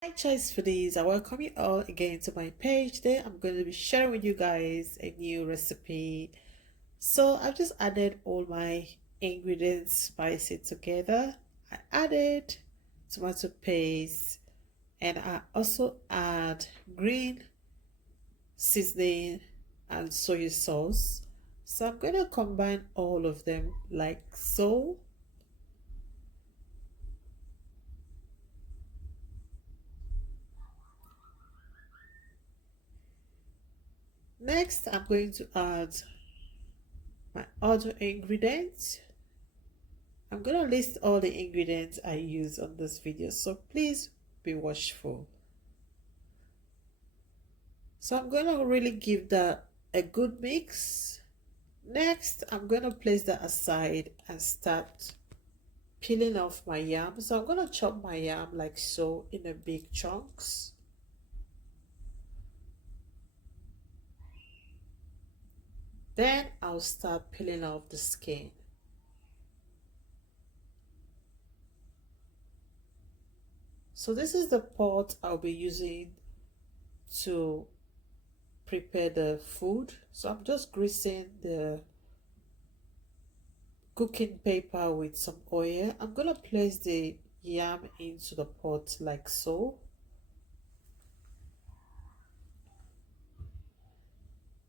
Hi choice foodies, I welcome you all again to my page. Today I'm going to be sharing with you guys a new recipe. So I've just added all my ingredients, spice it together. I added tomato paste and I also add green seasoning and soy sauce. So I'm going to combine all of them like so. Next I'm going to add my other ingredients. I'm gonna list all the ingredients I use on this video, so please be watchful. So I'm gonna really give that a good mix. Next, I'm gonna place that aside and start peeling off my yam. So I'm gonna chop my yam like so in a big chunks. Then I'll start peeling off the skin. So this is the pot I'll be using to prepare the food. So I'm just greasing the cooking paper with some oil. I'm gonna place the yam into the pot like so.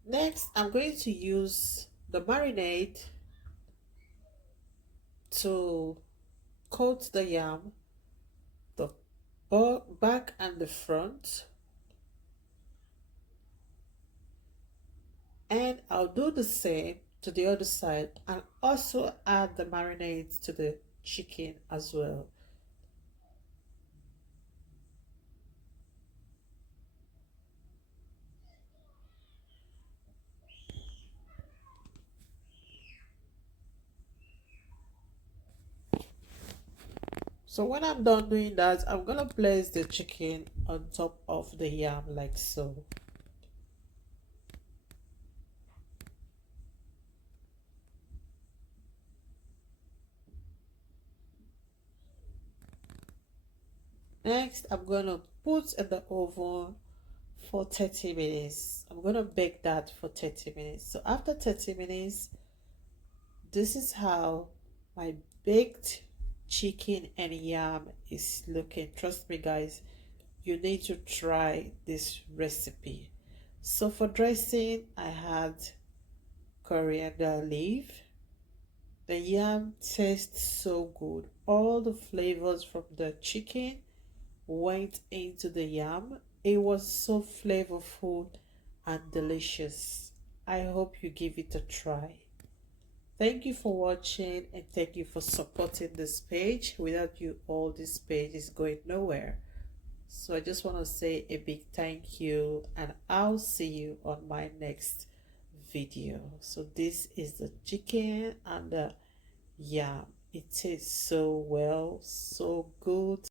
Next, I'm going to use the marinade to coat the yam, the back and the front. And I'll do the same to the other side and also add the marinade to the chicken as well. So when I'm done doing that, I'm gonna place the chicken on top of the yam like so. Next, I'm gonna put in the oven for 30 minutes. I'm gonna bake that for 30 minutes. So after 30 minutes, this is how my baked chicken and yam is looking. Trust me guys, you need to try this recipe. So for dressing, I had coriander leaf. The yam tastes so good. All the flavors from the chicken went into the yam. It was so flavorful and delicious. I hope you give it a try. Thank you for watching and thank you for supporting this page. Without you, all this page is going nowhere. So I just want to say a big thank you and I'll see you on my next video. So this is the chicken and the yam. It tastes so well, so good.